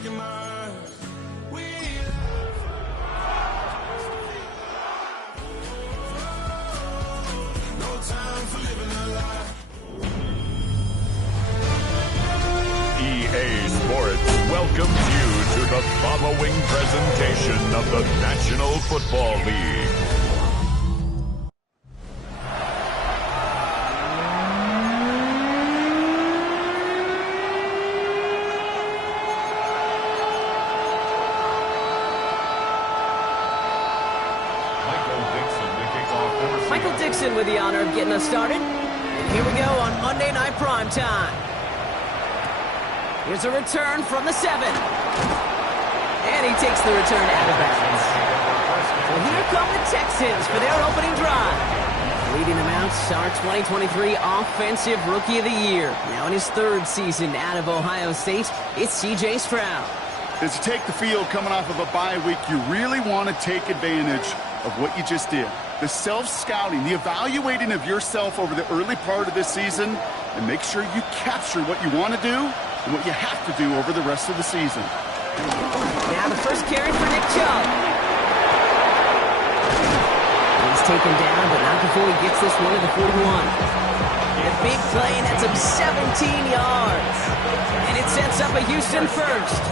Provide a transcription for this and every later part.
EA Sports welcomes you to the following presentation of the National Football League. Michael Dixon with the honor of getting us started. And here we go on Monday Night Primetime. Here's a return from the 7. And he takes the return out of bounds. Well, here come the Texans for their opening drive. Leading them out, our 2023 Offensive Rookie of the Year. Now in his 3rd season out of Ohio State, it's C.J. Stroud. As you take the field coming off of a bye week, you really want to take advantage of what you just did. The self-scouting, the evaluating of yourself over the early part of this season, and make sure you capture what you want to do and what you have to do over the rest of the season. Now the first carry for Nick Chubb. He's taken down, but not before he gets this one to the 41. A big play, and that's him 17 yards. And it sets up a Houston first.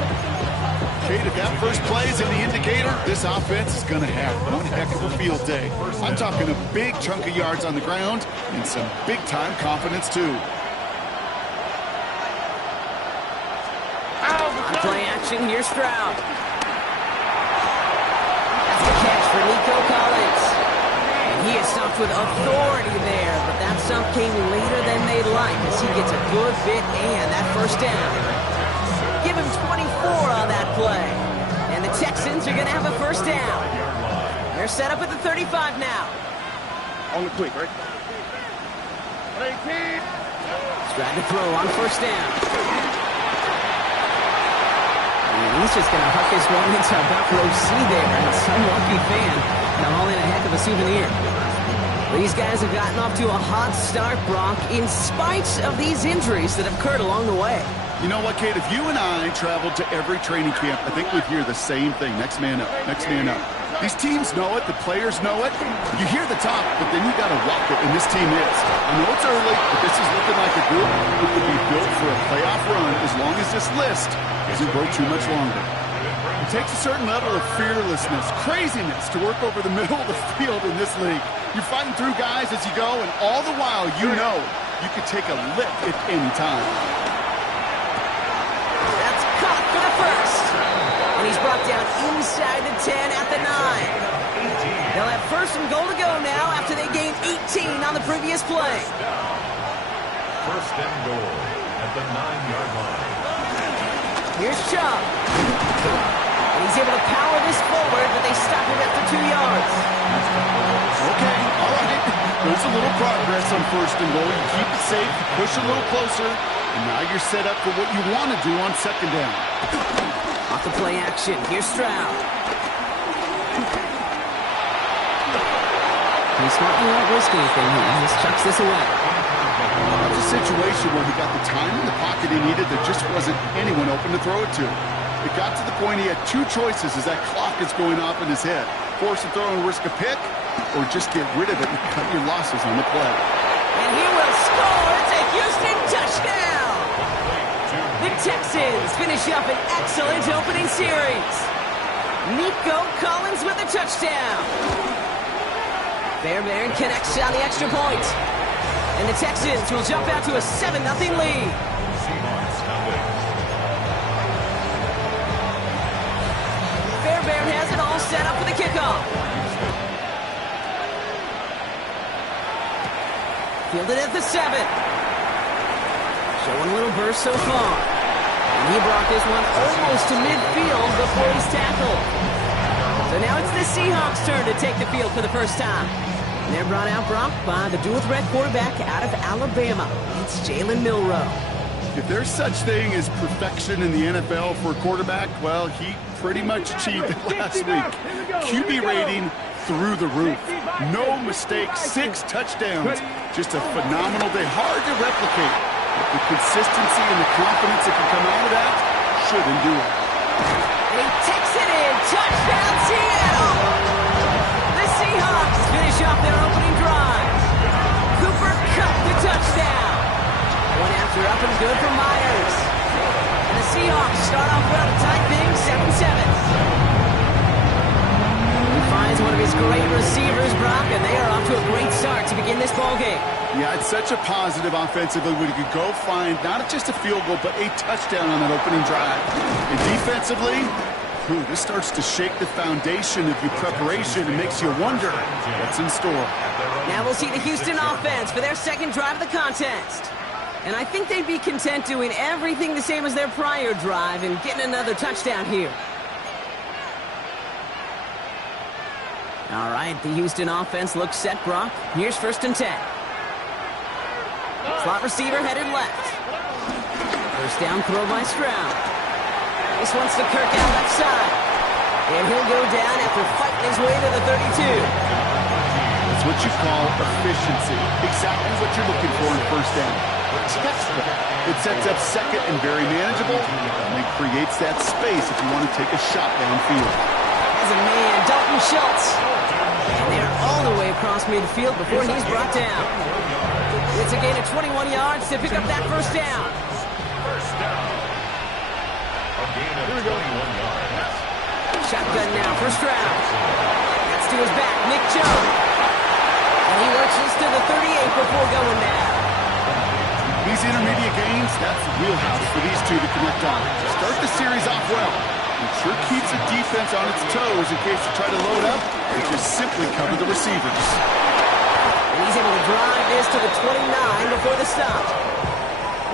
Kate, if that first play is any indicator, this offense is going to have one heck of a field day. I'm talking a big chunk of yards on the ground and some big-time confidence, too. Play action, here's Stroud. That's the catch for Nico Collins. And he is stopped with authority there, but that stop came later than they'd like as he gets a good bit and that first down. Give him 24 on that play. And the Texans are going to have a first down. They're set up at the 35 now. On the quick, right? Stroud to throw on first down. He's just going to huck his one into about row C there, and some lucky fan to haul in a heck of a souvenir. These guys have gotten off to a hot start, Brock, in spite of these injuries that have occurred along the way. You know what, Kate? If you and I traveled to every training camp, I think we'd hear the same thing. Next man up, next man up. These teams know it. The players know it. You hear the talk, but then you got to walk it, and this team is. I know it's early, but this is looking like a group that could be built for a playoff run as long as this list doesn't go too much longer. It takes a certain level of fearlessness, craziness to work over the middle of the field in this league. You're fighting through guys as you go, and all the while you know you could take a lick at any time. That's caught for the first. And he's brought down inside the 10 at the 9. They'll have first and goal to go now after they gained 18 on the previous play. First and goal at the 9-yard line. Here's Chubb. And he's able to power this forward, but they stop him after 2 yards. Okay, all right. There's a little progress on first and goal. You keep it safe, push a little closer, and now you're set up for what you want to do on second down. Off the play action, here's Stroud. He's smart, he won't risk anything here. He just chucks this away. That was a situation where he got the time in the pocket he needed. There just wasn't anyone open to throw it to. It got to the point he had 2 choices as that clock is going off in his head. Force a throw and risk a pick, or just get rid of it and cut your losses on the play. And he will score. It's a Houston touchdown. The Texans finish up an excellent opening series. Nico Collins with a touchdown. Fairbairn connects on the extra point. And the Texans will jump out to a 7-0 lead. Fairbairn has it all set up for the kickoff. Fielded at the 7. Showing a little burst so far. And he brought this one almost to midfield before he's tackled. So now it's the Seahawks' turn to take the field for the first time. And they're brought out, Brock, by the dual-threat quarterback out of Alabama. It's Jalen Milroe. If there's such thing as perfection in the NFL for a quarterback, well, he pretty much achieved it last week. QB rating through the roof. No mistakes, 6 touchdowns. Just a phenomenal day. Hard to replicate. But the consistency and the confidence that can come out of that should endure. And he takes it in. Touchdown, Seattle! The Seahawks finish off their opening drive. Cooper Kupp the touchdown. One after up and good for Myers. And the Seahawks start off well to tie things 7-7. He finds one of his great receivers, Brock, and they are off to a great start to begin this ballgame. Yeah, it's such a positive offensively when you could go find not just a field goal, but a touchdown on that opening drive. And defensively, this starts to shake the foundation of your preparation and makes you wonder what's in store. Now we'll see the Houston offense for their second drive of the contest. And I think they'd be content doing everything the same as their prior drive and getting another touchdown here. All right, the Houston offense looks set, Brock. Here's 1st and 10. Slot receiver headed left. First down throw by Stroud. This one's to Kirk out left side. And he'll go down after fighting his way to the 32. That's what you call efficiency. Exactly what you're looking for in 1st down. Textbook. It sets up second and very manageable, and it creates that space if you want to take a shot downfield. As a man, Dalton Schultz. And they're all the way across midfield before he's brought down. It's a gain of 21 yards to pick up that 1st down. Here we go. 21 yards. Shotgun now for Stroud. That's to his back, Nick Chubb. And he works this to the 38 before going down. These intermediate gains, that's the wheelhouse for these two to connect on. Start the series off well. It sure keeps the defense on its toes in case they try to load up or just simply cover the receivers. And he's able to drive this to the 29 before the stop.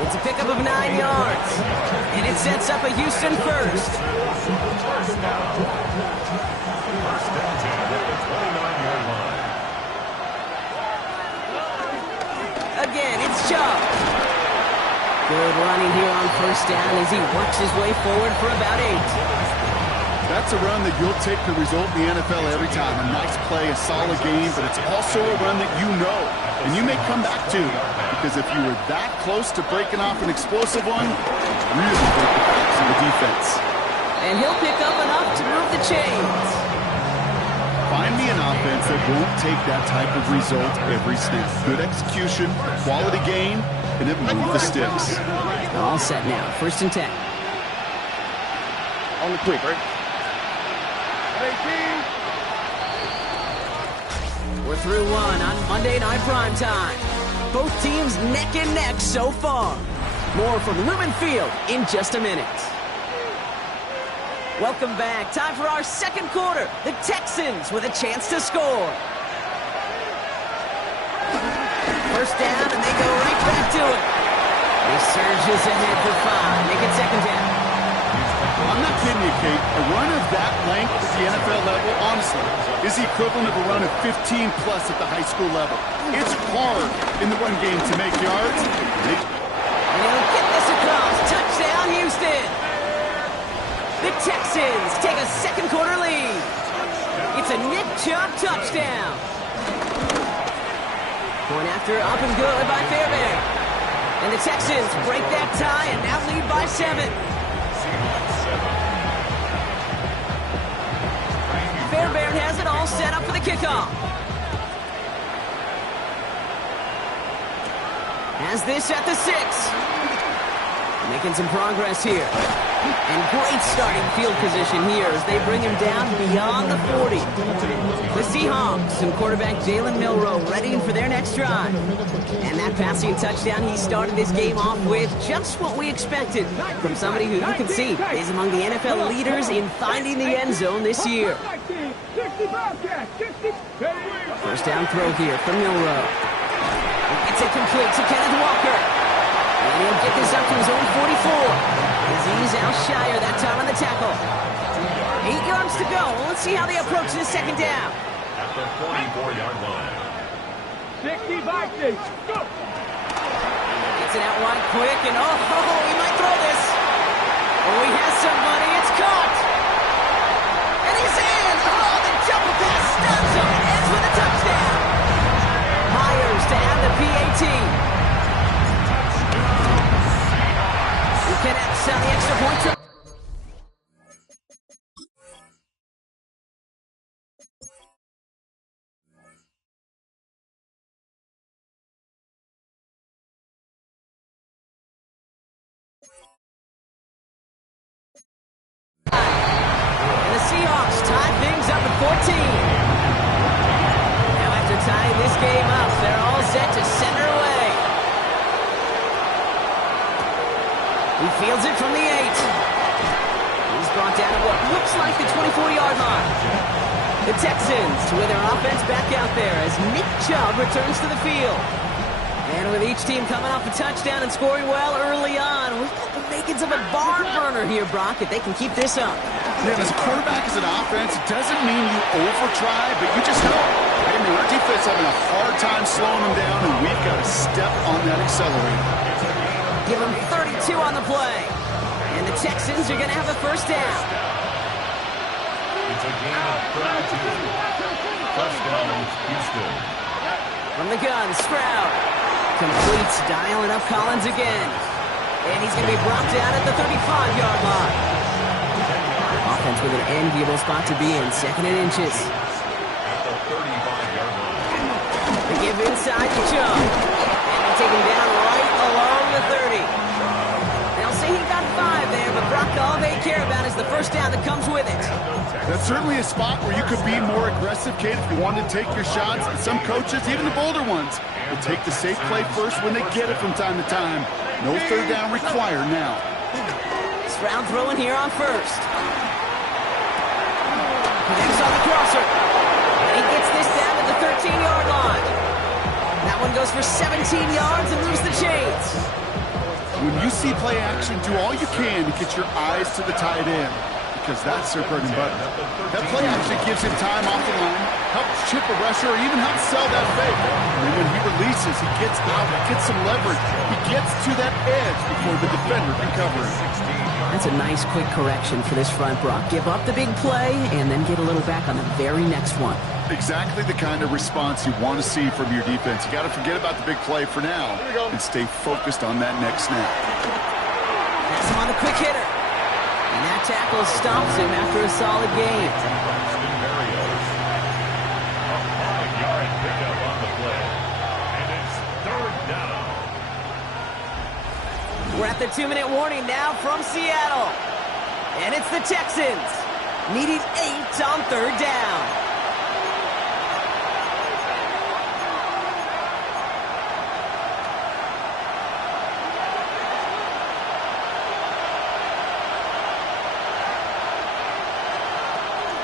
It's a pickup of 9 yards. And it sets up a Houston first. Again, it's Chubb. Good running here on 1st down as he works his way forward for about 8. That's a run that you'll take the result in the NFL every time. A nice play, a solid game, but it's also a run that you know and you may come back to. Because if you were that close to breaking off an explosive one, it's really break the backs of the defense. And he'll pick up enough to move the chains. Find me an offense that won't take that type of result every snap. Good execution, quality game, and it moves the sticks. All set now. 1st and 10. On the quick, right? We're through one on Monday Night Primetime. Both teams neck and neck so far. More from Lumen Field in just a minute. Welcome back. Time for our second quarter. The Texans with a chance to score. 1st down, and they go right back to it. He surges ahead for 5. Make it 2nd down. I'm not kidding you, Kate. A run of that length at the NFL level, honestly, is the equivalent of a run of 15-plus at the high school level. It's hard in the run game to make yards. And he'll get this across. Touchdown, Houston. The Texans take a second quarter lead. It's a Nick Chubb touchdown. Going after up and good by Fairbairn. And the Texans break that tie and now lead by 7. Fairbairn has it all set up for the kickoff. Has this at the 6. Making some progress here. And great starting field position here as they bring him down beyond the 40. The Seahawks and quarterback Jalen Milroe ready for their next drive. And that passing touchdown he started this game off with, just what we expected from somebody who you can see is among the NFL leaders in finding the end zone this year. 1st down throw here from Milroe. It's incomplete to Kenneth Walker. And he'll get this up to his own 44. As he's out shyer that time on the tackle. 8 yards to go. Let's see how they approach this 2nd down. At the 44-yard line. 60 by 6. Go! Gets it out wide quick, and he might throw this. Oh, he has somebody. It's caught. And he's in. Oh, the double pass stuns him and ends with a touchdown. Myers to add the PAT. Connects on the extra point. Seahawks tie things up at 14. Now after tying this game up, they're all set to send her away. He fields it from the 8. He's brought down to what looks like the 24-yard line. The Texans with their offense back out there as Nick Chubb returns to the field. And with each team coming off a touchdown and scoring well early on, we've got the makings of a barn burner here, Brock, if they can keep this up. Man, as a quarterback, as an offense, it doesn't mean you over-try, but you just know. I mean, our defense having a hard time slowing them down, and we've got to step on that accelerator. Give them 32 on the play. And the Texans are going to have a first down. It's a game of 32. Touchdown, Houston. From the gun, Stroud. Completes, dialing up Collins again. And he's going to be brought down at the 35-yard line. Offense with an enviable spot to be in, 2nd and inches. At the 35-yard line. They give inside to Chubb. And they take him down right along the 30. They'll say he got 5 there, but Brock, all they care about is the first down that comes with it. That's certainly a spot where you could be more aggressive, Kate, if you wanted to take your shots. And some coaches, even the bolder ones, will take the safe play first when they get it from time to time. No third down required now. Stroud throwing here on first. Connects on the crosser. And he gets this down at the 13-yard line. That one goes for 17 yards and moves the chains. When you see play action, do all you can to get your eyes to the tight end, because that's their bread and butter. That play action gives him time off the line, helps chip a rusher, or even helps sell that fake. And when he releases, he gets out, gets some leverage. He gets to that edge before the defender can cover him. That's a nice quick correction for this front, Brock. Give up the big play and then get a little back on the very next one. Exactly the kind of response you want to see from your defense. You got to forget about the big play for now and stay focused on that next snap. That's him on the quick hitter. And that tackle stops him after a solid gain. A 5-yard pickup on the play. And it's 3rd down. We're at the 2-minute warning now from Seattle. And it's the Texans, needing 8 on 3rd down.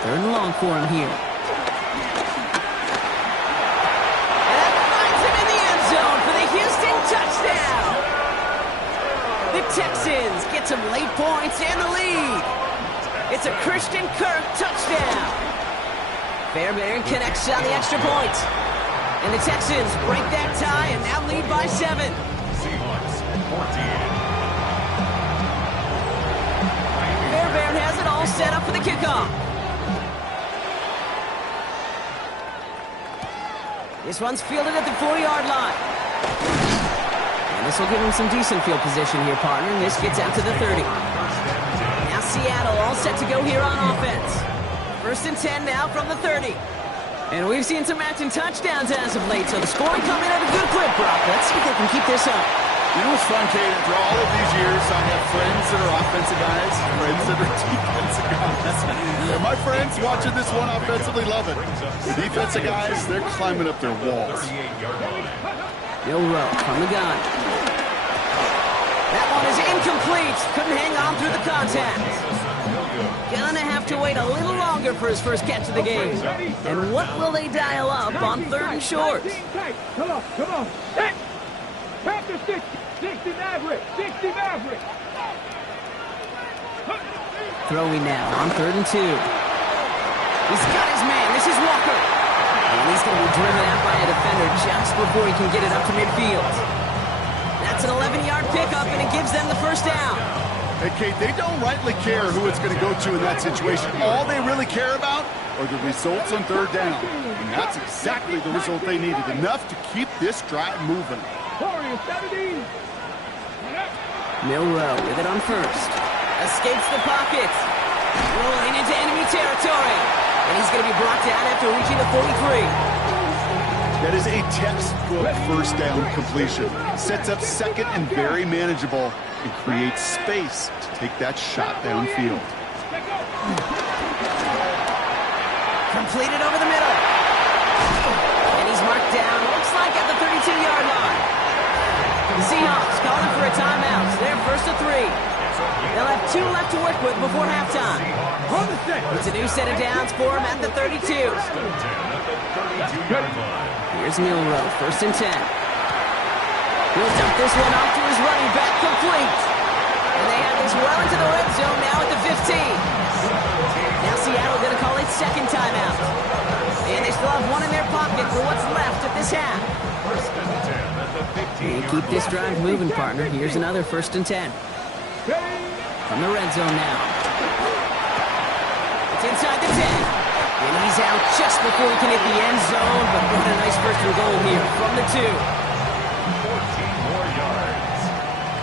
Third and long for him here. And that finds him in the end zone for the Houston touchdown. The Texans get some late points and the lead. It's a Christian Kirk touchdown. Fairbairn connects on the extra point. And the Texans break that tie and now lead by 7. Seahawks 14. Fairbairn has it all set up for the kickoff. This one's fielded at the 4-yard line. And this will give him some decent field position here, partner. And this gets out to the 30. Now Seattle all set to go here on offense. 1st and 10 now from the 30. And we've seen some matching touchdowns as of late, so the scoring coming at a good clip, Brock. Let's see if they can keep this up. You know what's fun, Kate? After all of these years, I have friends that are offensive guys, friends that are defensive guys. And my friends watching this one offensively love it. The defensive guys, they're climbing up their walls. 38-yard line. Bill Rowe from the gun. That one is incomplete. Couldn't hang on through the contact. Gonna have to wait a little longer for his first catch of the game. And what will they dial up on 3rd and short? Come on, come on. Hey! Back to 60. 60 Maverick. 60 Maverick. Throwing now on 3rd and 2. He's got his man. This is Walker. And he's going to be driven out by a defender just before he can get it up to midfield. That's an 11-yard pickup, and it gives them the first down. Hey, Kate, they don't rightly care who it's going to go to in that situation. All they really care about are the results on 3rd down. And that's exactly the result they needed. Enough to keep this drive moving. Milrow with it on first. Escapes the pocket. Rolling into enemy territory. And he's going to be brought down after reaching the 43. That is a textbook first down completion. Sets up 2nd and very manageable and creates space to take that shot downfield. Completed over the middle. And he's marked down, looks like at the 32-yard line. The Seahawks calling for a timeout. They're first to 3. They'll have 2 left to work with before halftime. It's a new set of downs for him at the 32. Here's Milrow, first and 10. He'll dump this one off to his running back, complete. And they have this well into the red zone now at the 15. Now Seattle going to call its second timeout. And they still have one in their pocket for what's left of this half. And keep this drive moving, partner. Here's another first and 10. From the red zone now. It's inside the 10. And he's out just before he can hit the end zone, but what a nice first and goal here from the 2. 14 more yards.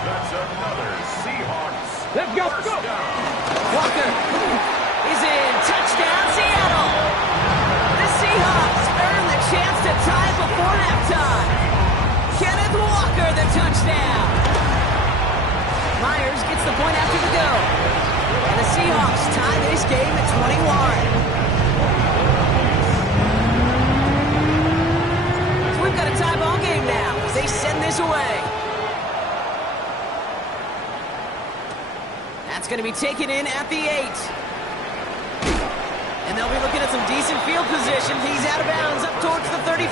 That's another Seahawks. Let's go. Go. Walker is in. Touchdown, Seattle. The Seahawks earn the chance to tie before halftime. Kenneth Walker, the touchdown. Myers gets the point after the go. And the Seahawks tie this game at 21. So we've got a tie ball game now as they send this away. That's going to be taken in at the 8. And they'll be looking at some decent field position. He's out of bounds up towards the 35.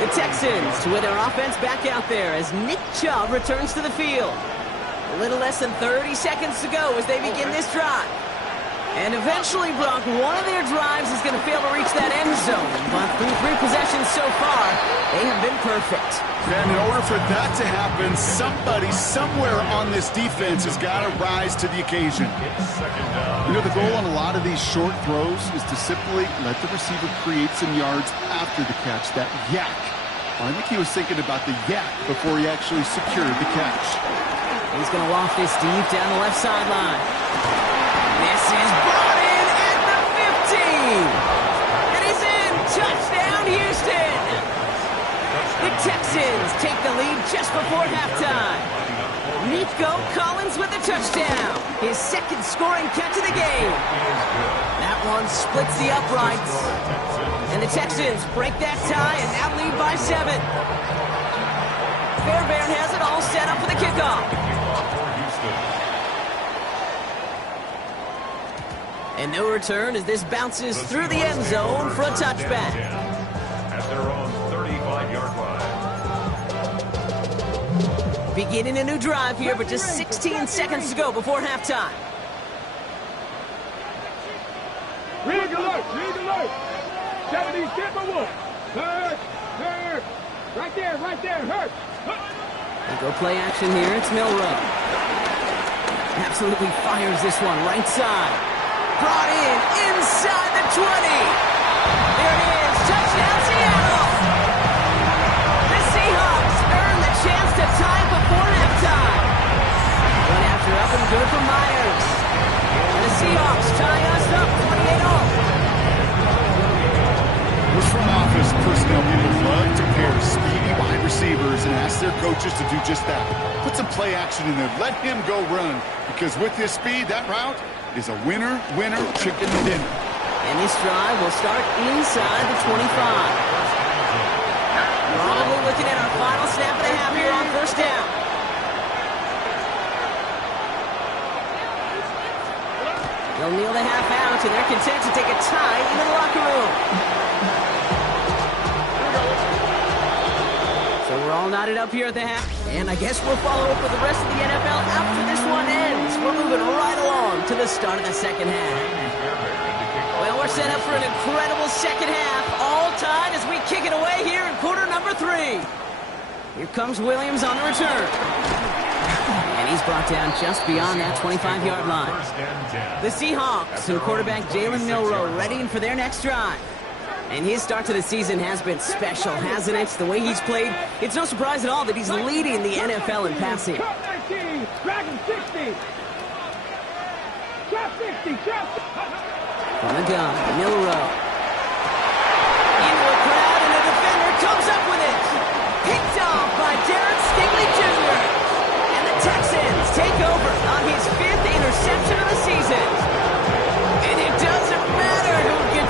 The Texans with their offense back out there as Nick Chubb returns to the field. A little less than 30 seconds to go as they begin this drive. And eventually, Brock, one of their drives is going to fail to reach that end zone. But through 3 possessions so far, they have been perfect. And in order for that to happen, somebody somewhere on this defense has got to rise to the occasion. You know, the goal on a lot of these short throws is to simply let the receiver create some yards after the catch, that yak. Well, I think he was thinking about the yak before he actually secured the catch. He's going to loft this deep down the left sideline. This is brought in at the 15. And he's in. Touchdown, Houston. The Texans take the lead just before halftime. Nico Collins with a touchdown. His second scoring catch of the game. That one splits the uprights. And the Texans break that tie and now lead by 7. Fairbairn has it all set up for the kickoff. And no return as this bounces through the end zone for a touchback. At their own 35-yard line. Beginning a new drive here, but just 16 seconds to go before halftime. Read alert. 70 Timberwolves. Hurt. Right there, hurt. They go play action here. It's Milrow. Absolutely fires this one right side. Brought in inside the 20. There it is. Touchdown, Seattle. The Seahawks earn the chance to tie before halftime. One after up and good for Myers. And the Seahawks tie us up 28-0. Those front office personnel people love to pair speedy wide receivers and ask their coaches to do just that. Put some play action in there. Let him go run. Because with his speed, that route is a winner, chicken dinner. And this drive will start inside the 25. Probably looking at our final snap and a half here on first down. They'll kneel the half out, and they're content to take a tie into the locker room. So we're all knotted up here at the half, and I guess we'll follow up with the rest of the NFL after this one ends. We're moving right along to the start of the second half. Well, we're set up for an incredible second half, all tied as we kick it away here in quarter number 3. Here comes Williams on the return. And he's brought down just beyond that 25-yard line. The Seahawks and quarterback Jalen Milrow readying for their next drive. And his start to the season has been special, hasn't it? The way he's played, it's no surprise at all that he's leading the NFL in passing. Drop 19, Dragon 60. Drop 60, drop 60. From the gun, Milrow. Into a crowd, and the defender comes up with it. Picked off by Derek Stingley Jr. And the Texans take over on his 5th interception of the season. And it doesn't matter who gets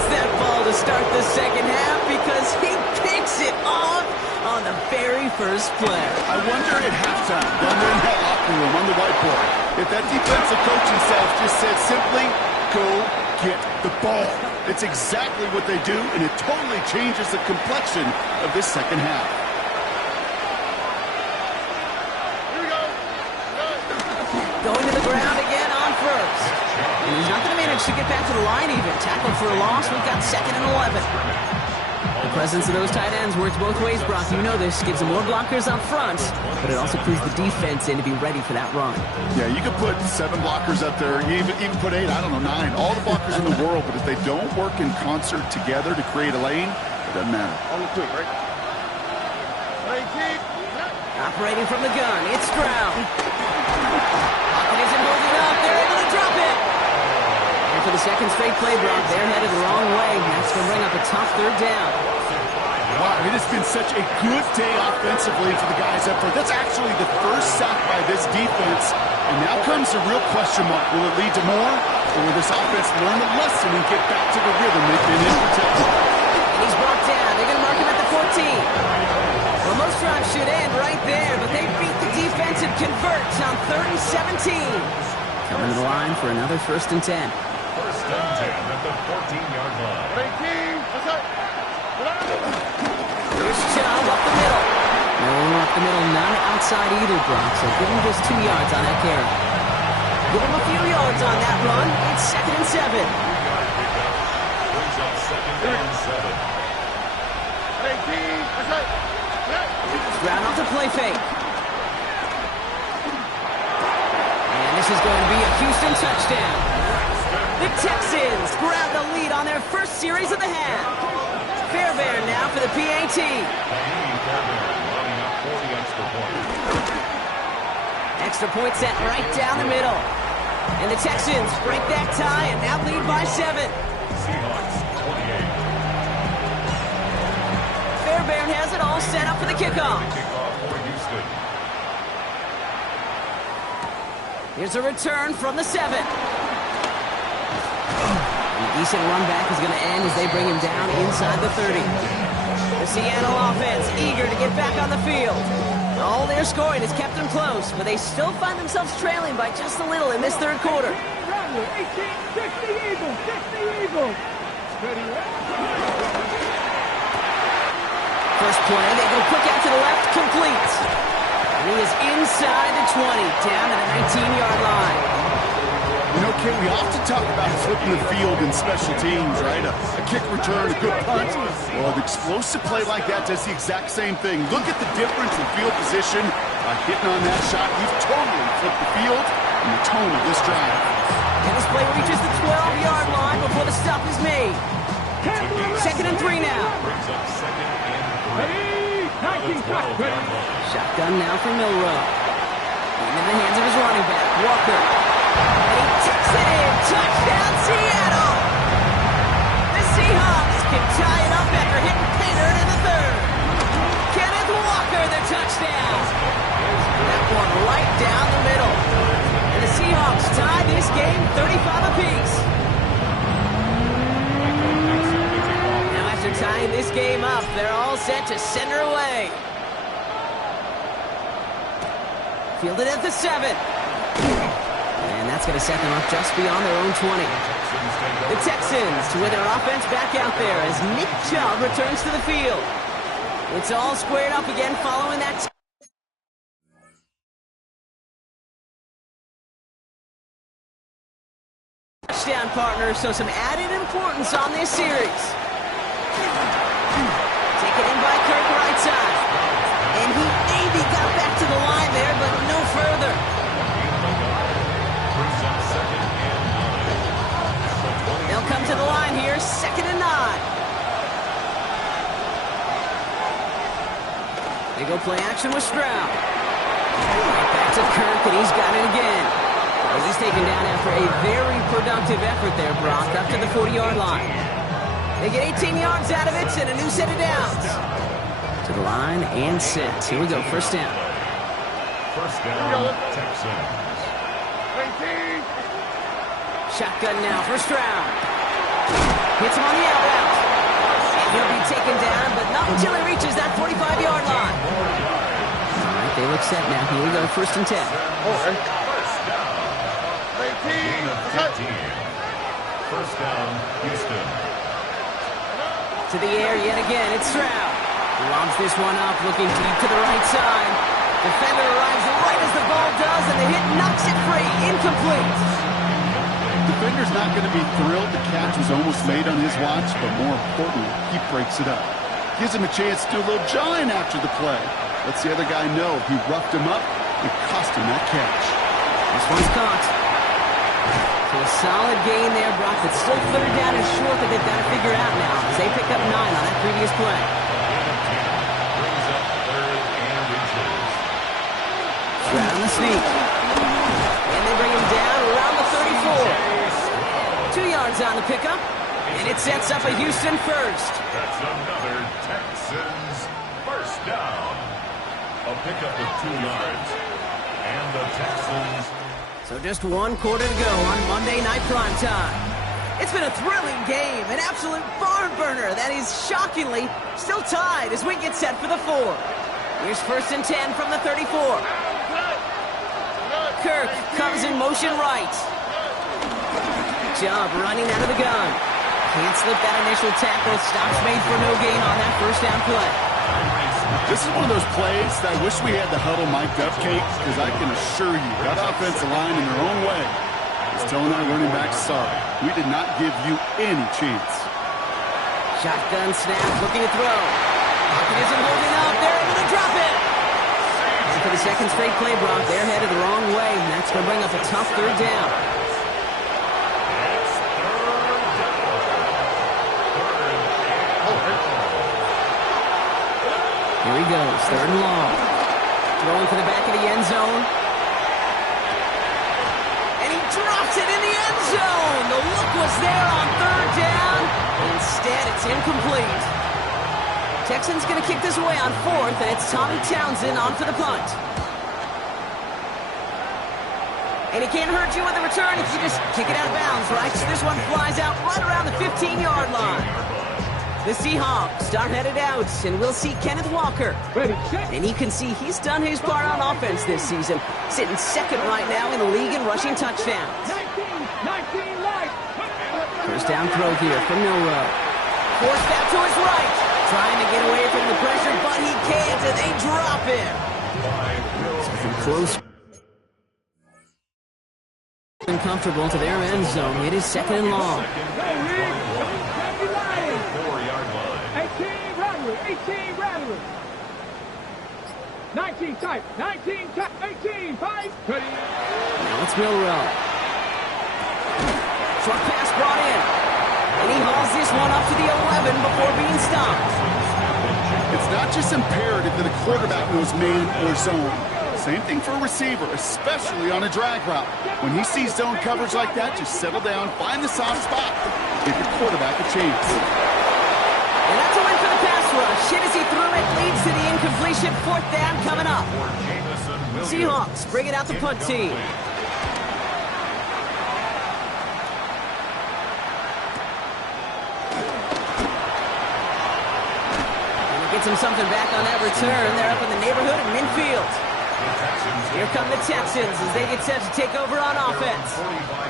this play. I wonder at halftime, down there in that locker room on the whiteboard, if that defensive coaching staff just said simply, go get the ball. It's exactly what they do, and it totally changes the complexion of this second half. Here we go. Going to the ground again on first. And he's not going to manage to get back to the line even. Tackled for a loss. We've got 2nd and 11. The presence of those tight ends works both ways, Brock. You know this. Gives them more blockers up front, but it also clues the defense in to be ready for that run. Yeah, you could put 7 blockers up there. You even put 8, I don't know, 9. All the blockers in the world, but if they don't work in concert together to create a lane, it doesn't matter. On the quick, right? Operating from the gun, it's Stroud. Pocket isn't holding up. They're able to drop it. And for the second straight play, Brock, they're headed the wrong way. That's going to bring up a tough 3rd down. Wow, it has been such a good day offensively for the guys up front. That's actually the first sack by this defense. And now comes the real question mark. Will it lead to more? Or will this offense learn a lesson and get back to the rhythm they've been in protected? And he's brought down. They're going to mark him at the 14. Well, most drives should end right there, but they beat the defense and converts on 3rd and 17. Coming to the line for another 1st and 10. 1st and 10 at the 14-yard line. Here's Chubb up the middle. No one up the middle, none outside either, Brock. So give him just 2 yards on that carry. Give him a few yards on that run. It's 2nd and 7. Brings up 2nd and 7. Stroud off the play fake. And this is going to be a Houston touchdown. The Texans grab the lead on their first series of the half. Fairbairn now for the PAT. Extra point set right down the middle. And the Texans break that tie and now lead by 7. Seahawks 28. Fairbairn has it all set up for the kickoff. Kickoff for Houston. Here's a return from the 7. And a decent run back is going to end as they bring him down inside the 30. The Seattle offense eager to get back on the field. All their scoring has kept them close, but they still find themselves trailing by just a little in this 3rd quarter. 18, 60 Eagles, 60 Eagles. First play, they go quick out to the left, complete. And he is inside the 20, down to the 19-yard line. You know, Ken, we often talk about flipping the field in special teams, right? A kick return, a good punt. Well, an explosive play like that does the exact same thing. Look at the difference in field position. By hitting on that shot, you've totally flipped the field and the tone of this drive. And this play reaches the 12-yard line before the stop is made. 2nd and 3 now. Brings up 2nd and 3. Shotgun now for Milrow. In the hands of his running back, Walker. And he takes it in. Touchdown, Seattle! The Seahawks can tie it up after hitting Pater in the 3rd. Kenneth Walker, the touchdown. That one right down the middle. And the Seahawks tie this game 35 apiece. Now after tying this game up, they're all set to send her away. Fielded at the 7. And that's going to set them up just beyond their own 20. The Texans with their offense back out there as Nick Chubb returns to the field. It's all squared up again following that touchdown, partner, so some added importance on this series. Taken in by Kirk right side. And he maybe got back to the line there, but no further. They'll come to the line here, 2nd and 9. They go play action with Stroud. Back to Kirk, and he's got it again. As he's taken down after a very productive effort there, Brock, up to the 40-yard line. They get 18 yards out of it and a new set of downs. To the line and set. Here we go, 1st down. 1st down, Texans. Shotgun now for Stroud. Hits him on the out route. And he'll be taken down, but not until he reaches that 45-yard line. They look set now. Here we go, 1st and 10. First down. Gain of 15. First down, Houston. To the air yet again. It's Stroud. He lobs this one up, looking deep to the right side. Defender arrives right as the ball does, and the hit knocks it free. Incomplete. Defender's not going to be thrilled the catch was almost made on his watch, but more importantly, he breaks it up. Gives him a chance to do a little jawing after the play. Lets the other guy know he roughed him up and cost him that catch. This one's caught. So a solid gain there, Brock, but still 3rd down and short that they've got to figure out now, as they picked up 9 on that previous play. Brings up 3rd and inches. Stroud on the sneak. And they bring him down around the 34. 2 yards on the pickup, and it sets up a Houston first. That's another Texans first down. A pickup of 2 yards. And the Texans. So just 1 quarter to go on Monday Night Primetime. It's been a thrilling game, an absolute barn burner that is shockingly still tied as we get set for the 4. Here's 1st and 10 from the 34. Kirk comes in motion right. Job running out of the gun. Can't slip that initial tackle. Stops made for no gain on that 1st down play. This is one of those plays that I wish we had the huddle mic'd up, Kate, because I can assure you that offensive line in their own way is telling our running backs, sorry, we did not give you any chance. Shotgun snap, looking to throw. Pocket isn't holding up. They're able to drop it. And for the 2nd straight play, Brock, they're headed the wrong way, and that's going to bring up a tough 3rd down. Here he goes, 3rd and long. Throwing to the back of the end zone. And he drops it in the end zone. The look was there on 3rd down. Instead, it's incomplete. Texans going to kick this away on 4th, and it's Tommy Townsend on for the punt. And he can't hurt you with the return if you just kick it out of bounds, right? So this one flies out right around the 15-yard line. The Seahawks are headed out, and we'll see Kenneth Walker. And you can see he's done his part on offense this season, sitting 2nd right now in the league in rushing touchdowns. 19 life. 1st down throw here from Milrow. Forced out to his right. Trying to get away from the pressure, but he can't, and they drop him. Something close and comfortable to their end zone. It is 2nd and long. 18 Rattler. 19 tight. 19 tight. 18 5. Now it's Milrow. Short pass brought in. And he hauls this one up to the 11 before being stopped. It's not just imperative that a quarterback knows man or zone. Same thing for a receiver, especially on a drag route. When he sees zone coverage like that, just settle down, find the soft spot, give your quarterback a chance. And that's a win for the pass rush. Hit as he threw it, leads to the incompletion. 4th down coming up. Seahawks bring it out the punt team. And he gets him something back on that return. They're up in the neighborhood of midfield. Here come the Texans as they get set to take over on offense.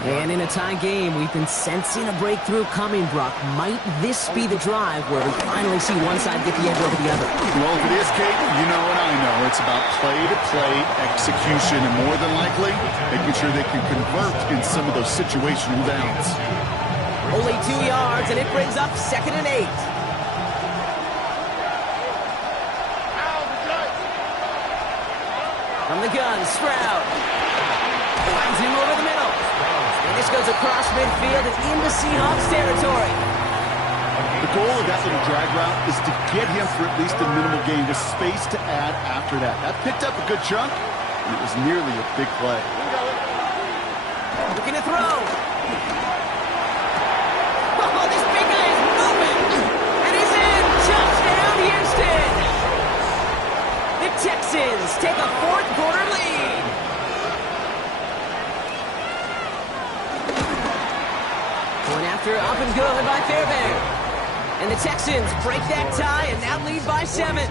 And in a tie game, we've been sensing a breakthrough coming, Brock. Might this be the drive where we finally see one side get the edge over the other? Well, if it is, Kate, you know and I know it's about play-to-play execution, and more than likely, making sure they can convert in some of those situational downs. Only 2 yards, and it brings up 2nd and 8. From the gun, Stroud. Finds him over the middle. And this goes across midfield and into Seahawks territory. The goal of that little drag route is to get him for at least a minimal gain with space to add after that. That picked up a good chunk, and it was nearly a big play. Looking to throw. Oh, this big guy is moving. And he's in. Touchdown, Houston. The Texans take a 4th quarter lead. Going after up and good by Fairbairn. And the Texans break that tie and now lead by 7.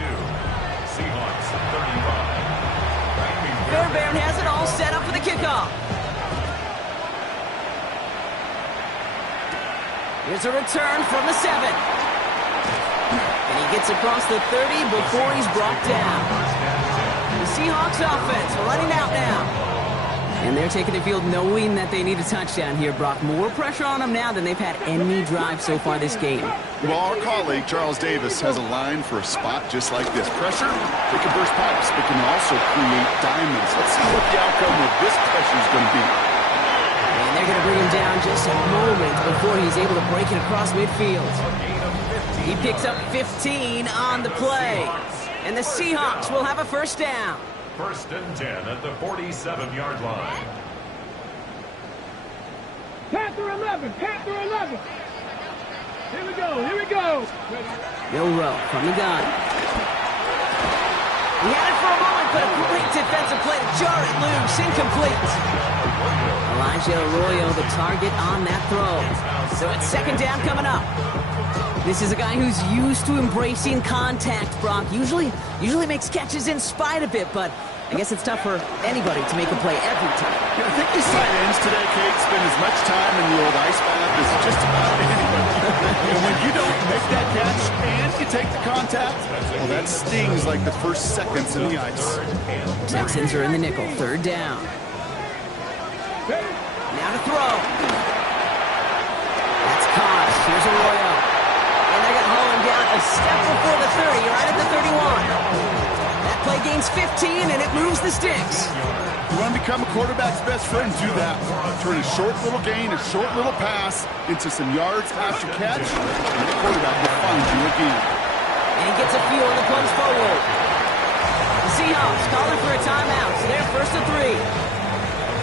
Seahawks 35. Fairbairn has it all set up for the kickoff. Here's a return from the 7. And he gets across the 30 before he's brought down. The Seahawks offense running out now. And they're taking the field knowing that they need a touchdown here, Brock. More pressure on them now than they've had any drive so far this game. Well, our colleague, Charles Davis, has a line for a spot just like this. Pressure, they can burst pipes, but can also create diamonds. Let's see what the outcome of this pressure is going to be. And they're going to bring him down just a moment before he's able to break it across midfield. He picks up 15 on the play. And the Seahawks will have a first down. 1st and 10 at the 47-yard line. Panther 11, Panther 11. Here we go, here we go. Bill Rowe from the gun. He had it for a moment, but a great defensive play to jar it loose. Incomplete. Elijah Arroyo, the target on that throw. So it's 2nd down coming up. This is a guy who's used to embracing contact, Brock. Usually makes catches in spite of it, but I guess it's tough for anybody to make a play every time. Yeah, I think these tight ends today, Kate, spend as much time in the old ice bath as just about anybody. And when you don't make that catch and you take the contact, well, that stings like the first seconds in the ice. Texans are in the nickel. 3rd down. Now to throw. That's caught. Here's Arroyo. And they're going to haul him down a step before the 30, right at the 31. That play gains 15, and it moves the sticks. You want to become a quarterback's best friend, do that. Turn a short little gain, a short little pass into some yards after catch, and the quarterback will find you again. And he gets a few on the plunge forward. The Seahawks calling for a timeout, so they're 1st and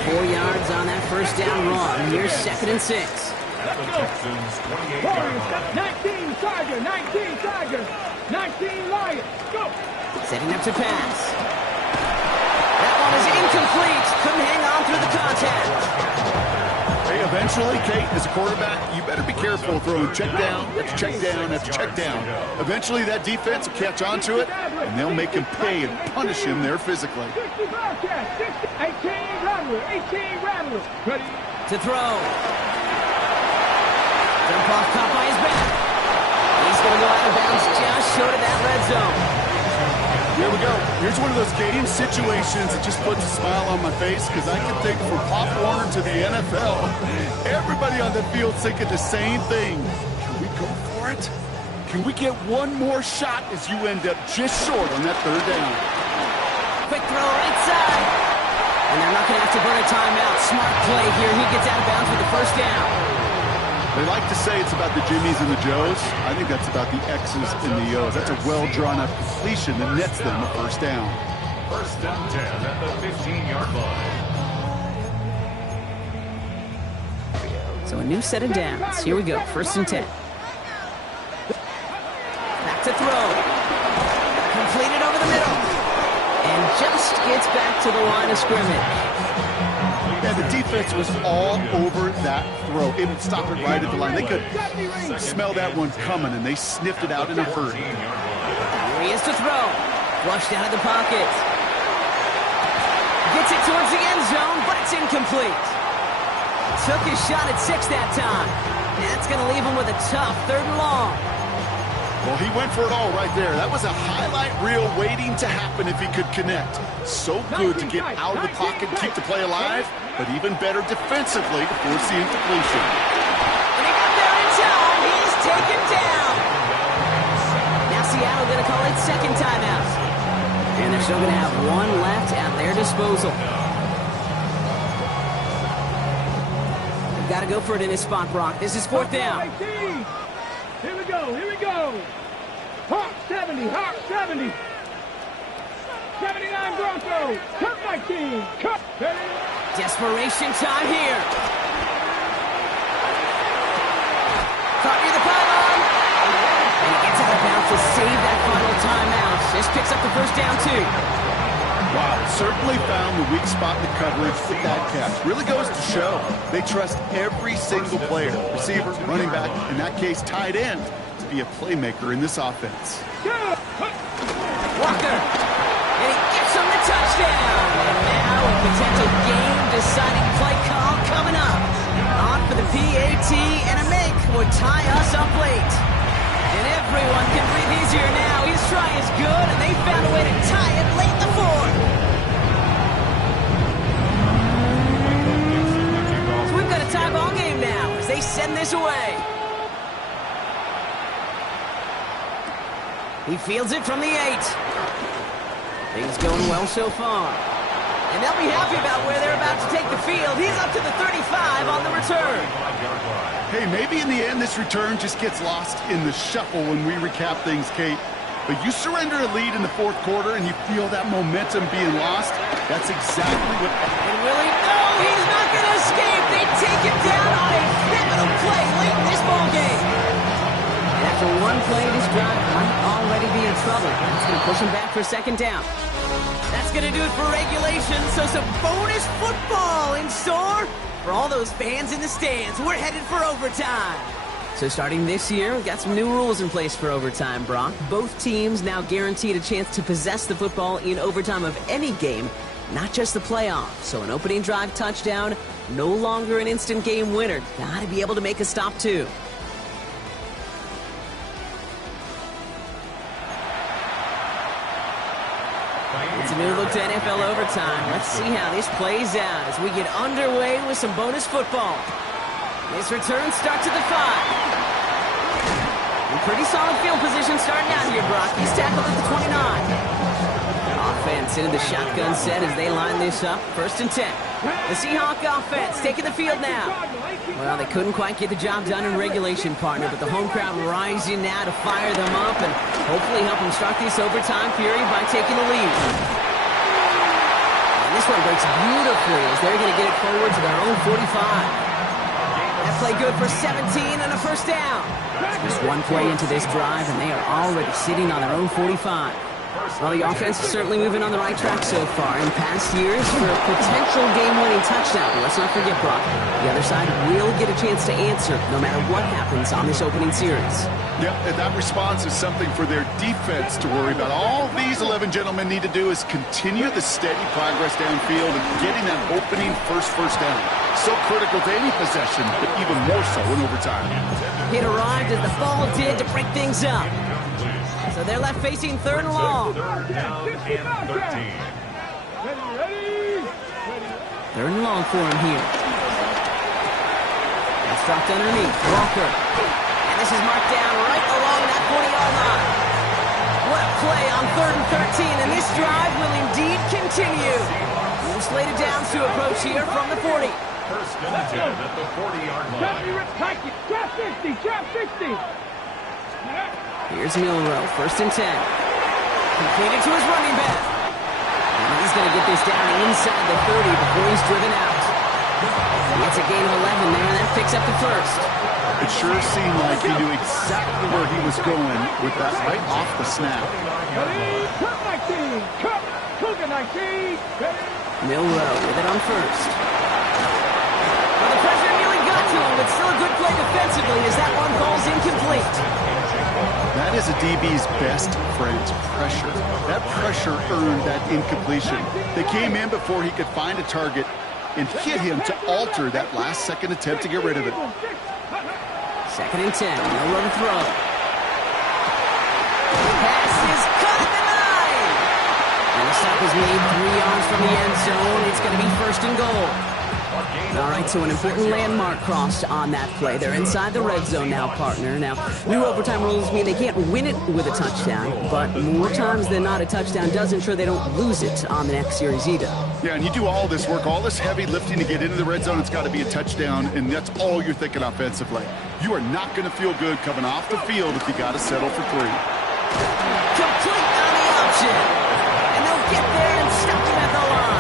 3. 4 yards on that first down run. Here's 2nd and 6. Texans 28-yard line. 19 Tiger, 19 Tiger, 19 Lion. Go. Setting up to pass. That one is incomplete. Couldn't hang on through the contact. Hey, eventually, Kate, as a quarterback, you better be careful throwing check down after check down after check down. Eventually, that defense will catch on to it, and they'll make him pay and punish him there physically. 60 Bobcats, 18 Rattler, 18 Rattler. Ready? To throw. Dump off caught by his back. He's going to go out of bounds just short of that red zone. Here we go. Here's one of those game situations that just puts a smile on my face because I can think from Pop Warner to the NFL. Everybody on the field's thinking the same thing. Can we go for it? Can we get one more shot as you end up just short on that 3rd down? Quick throw right side. And they're not going to have to burn a timeout. Smart play here. He gets out of bounds with the first down. They like to say it's about the Jimmies and the Joes. I think that's about the X's and the O's. That's a well-drawn-up completion that nets them a first down. 1st and 10 at the 15-yard line. So a new set of downs. Here we go. 1st and 10. Back to throw. Completed over the middle. And just gets back to the line of scrimmage. Yeah, the defense was all over that throw. It would stop it right at the line. They could smell that one coming, and they sniffed it out in a hurry. Here he is to throw. Flushed out of the pocket. Gets it towards the end zone, but it's incomplete. Took his shot at 6 that time. And that's going to leave him with a tough 3rd and long. Well, he went for it all right there. That was a highlight reel waiting to happen if he could connect. So good to get out of the pocket and keep the play alive, but even better defensively to force the incompletion. And he got there in time. He's taken down. Now Seattle going to call it 2nd timeout. And they're still going to have one left at their disposal. They've got to go for it in this spot, Brock. This is 4th down. Here we go, here we go. Hawk 70, Hawk 70. 79 Broncos. Cut 19. Cut. Desperation time here. Caught near the pylon. And he gets out of bounds to save that final timeout. This picks up the first down, too. Wow, certainly found the weak spot in the coverage with that catch. Really goes to show they trust every single player, receiver, running back, in that case, tight end, to be a playmaker in this offense. Walker, and he gets him the touchdown. And potential game-deciding play call coming up. On for the PAT, and a make would tie us up late. And everyone can breathe easier now. His try is good, and they found a way to tie it late in the fourth. So we've got a tie ball game now as they send this away. He fields it from the 8. Things going well so far. And they'll be happy about where they're about to take the field. He's up to the 35 on the return. Hey, maybe in the end this return just gets lost in the shuffle when we recap things, Kate. But you surrender a lead in the fourth quarter and you feel that momentum being lost. That's exactly what... And Willie, no, he's not going to escape. They take him down on a pivotal play late in this ballgame. And after one play, this drive might already be in trouble. That's going to push him back for second down. That's going to do it for regulation. So some bonus football in store for all those fans in the stands. We're headed for overtime. So starting this year, we've got some new rules in place for overtime, Brock. Both teams now guaranteed a chance to possess the football in overtime of any game, not just the playoffs. So an opening drive touchdown, no longer an instant game winner. Got to be able to make a stop, too. It's a new look to NFL overtime. Let's see how this plays out as we get underway with some bonus football. This return starts at the 5. A pretty solid field position starting out here, Brock. He's tackled at the 29. Offense into the shotgun set as they line this up. 1st and 10. The Seahawks offense taking the field now. Well, they couldn't quite get the job done in regulation, partner, but the home crowd rising now to fire them up and hopefully help them start this overtime fury by taking the lead. And this one breaks beautifully as they're going to get it forward to their own 45. That play good for 17 and a 1st down. Just one play into this drive, and they are already sitting on their own 45. Well, the offense is certainly moving on the right track so far in past years for a potential game-winning touchdown. But let's not forget, Brock, the other side will get a chance to answer no matter what happens on this opening series. Yep, and that response is something for their defense to worry about. All these 11 gentlemen need to do is continue the steady progress downfield and getting that opening first down. So critical to any possession, but even more so in overtime. It arrived as the ball did to break things up. So they're left facing 3rd and long. 3rd down and 13. 3rd and long for him here. That's dropped underneath. Walker. And this is marked down right along that 40-yard line. What a play on 3rd and 13, and this drive will indeed continue. We'll slated downs to approach here from the 40. 1st and 10 at the 40-yard line. Trap 60, trap 60. Here's Milrow, 1st and 10. Completed to his running back. And he's going to get this down inside the 30 before he's driven out. He gets a gain of 11 there, and that picks up the 1st. It sure seemed like he knew exactly where he was going with that right off the snap. Cut 19, cut, Cougar 19. Milrow with it on 1st. Well, the pressure nearly got to him, but still a good play defensively as that one falls incomplete. That is a DB's best friend, pressure. That pressure earned that incompletion. They came in before he could find a target and hit him to alter that last-second attempt to get rid of it. 2nd and 10, Milrow to throw. Pass is cut at the 9. And the stop is made 3 yards from the end zone. It's going to be 1st and goal. All right, so an important landmark crossed on that play. They're inside the red zone now, partner. Now, new overtime rules mean they can't win it with a touchdown, but more times than not, a touchdown does ensure they don't lose it on the next series either. Yeah, and you do all this work, all this heavy lifting to get into the red zone, it's got to be a touchdown, and that's all you're thinking offensively. You are not going to feel good coming off the field if you got to settle for 3. Complete on the option. And they'll get there and stop him at the line.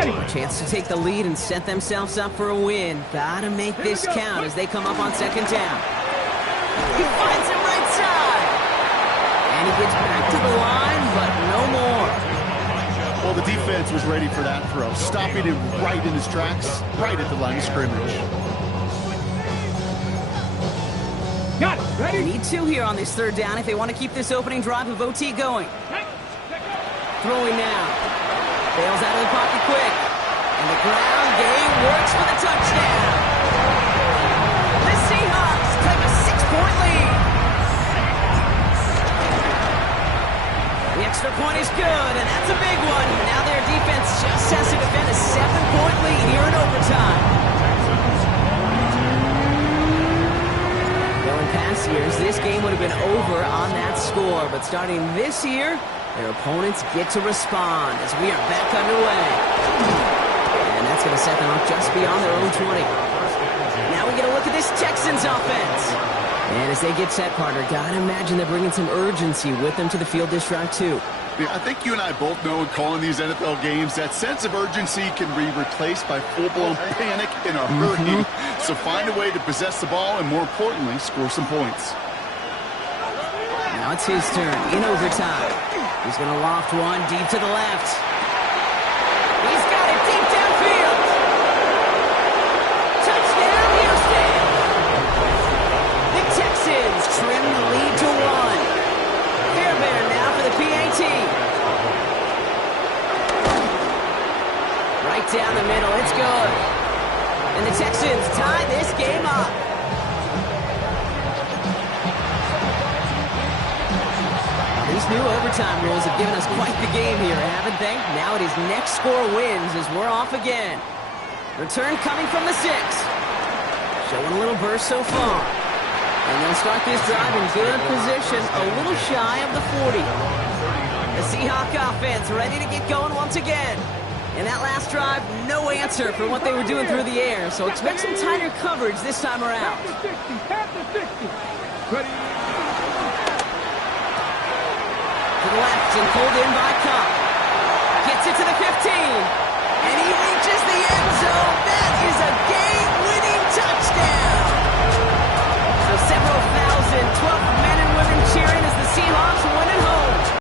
A chance to take the lead and set themselves up for a win. Gotta make this count as they come up on 2nd down. He finds him right side. And he gets back to the line, but no more. Well, the defense was ready for that throw, stopping him right in his tracks, right at the line of scrimmage. Got it. They need 2 here on this 3rd down if they want to keep this opening drive of OT going. Throwing now. Bails out of the pocket quick. And the ground game works for the touchdown. The Seahawks take a 6-point lead. The extra point is good, and that's a big one. Now their defense just has to defend a 7-point lead here in overtime. Though in past years, this game would have been over on that score. But starting this year, their opponents get to respond as we are back underway. And that's going to set them up just beyond their own 20. Now we get a look at this Texans offense. And as they get set, partner, gotta imagine they're bringing some urgency with them to the field this drive, too. Yeah, I think you and I both know in calling these NFL games that sense of urgency can be replaced by full-blown panic in a hurry. So find a way to possess the ball and, more importantly, score some points. Now it's his turn in overtime. He's going to loft one deep to the left. He's got it deep downfield. Touchdown, Houston. The Texans trim the lead to 1. Fairbairn now for the PAT. Right down the middle, it's good. And the Texans tie this game up. These new overtime rules have given us quite the game here, haven't they? Now it is next score wins as we're off again. Return coming from the 6. Showing a little burst so far. And they'll start this drive in good position, a little shy of the 40. The Seahawks offense ready to get going once again. In that last drive, no answer for what they were doing through the air, so expect some tighter coverage this time around. Ready. To the left and pulled in by Cup. Gets it to the 15.